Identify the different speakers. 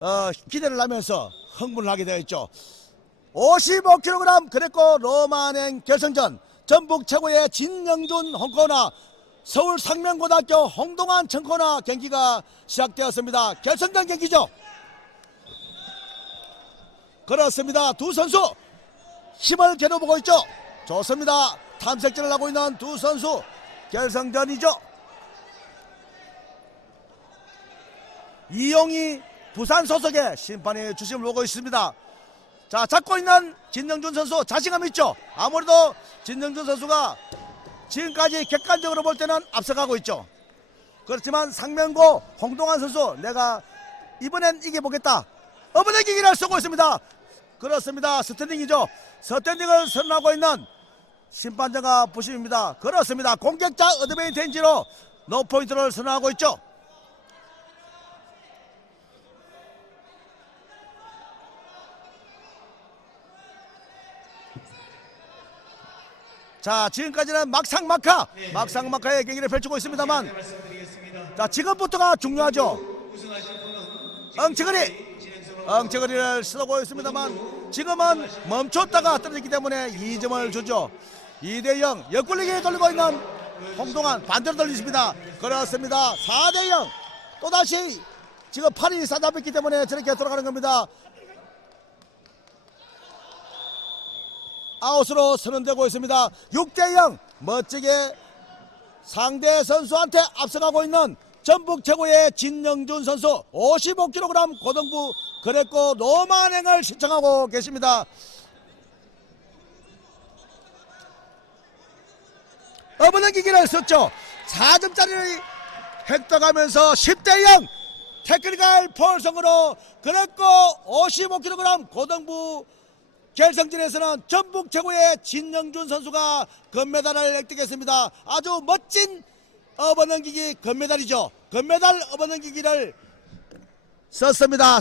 Speaker 1: 어, 기대를 하면서 흥분을 하게 되어 있죠. 55kg 그랬고 로마행 결승전 전북 최고의 진영준 홍코나 서울 상명고등학교 홍동환 청코나 경기가 시작되었습니다. 결승전 경기죠. 그렇습니다. 두 선수 힘을 겨뤄보고 있죠. 좋습니다. 탐색전을 하고 있는 두 선수 결승전이죠. 이용이 부산 소속의 심판의 주심을 보고 있습니다. 자, 잡고 있는 진영준 선수 자신감 있죠. 아무래도 진영준 선수가 지금까지 객관적으로 볼 때는 앞서가고 있죠. 그렇지만 상명고 홍동환 선수 내가 이번엔 이겨보겠다. 어머니 기기를 쓰고 있습니다. 그렇습니다. 스탠딩이죠. 스탠딩을 선언하고 있는 심판자가 부심입니다. 그렇습니다. 공격자 어드베인텐지로 노포인트를 선언하고 있죠. 자 지금까지는 막상 막하 막상 막하의 경기를 펼치고 있습니다만 자 지금부터가 중요하죠. 엉치거리 엉치거리를 쓰고 있습니다만 지금은 멈췄다가 떨어졌기 때문에 2점을 주죠. 2대0 옆굴리기 돌리고 있는 홍동환 반대로 돌리십니다. 그렇습니다. 4대0 또다시 지금 팔이 싸잡혔기 때문에 저렇게 돌아가는 겁니다 아웃으로 선언되고 있습니다. 6대0 멋지게 상대 선수한테 앞서가고 있는 전북 최고의 진영준 선수 55kg 고등부 그랬고 로만행을 신청하고 계십니다. 어머는 기기를 썼죠. 4점짜리를 획득하면서 10대0 테크니컬 폴성으로 그랬고 55kg 고등부 결승전에서는 전북 최고의 진영준 선수가 금메달을 획득했습니다. 아주 멋진 어버넘기기 금메달이죠. 금메달 어버넘기기를 썼습니다.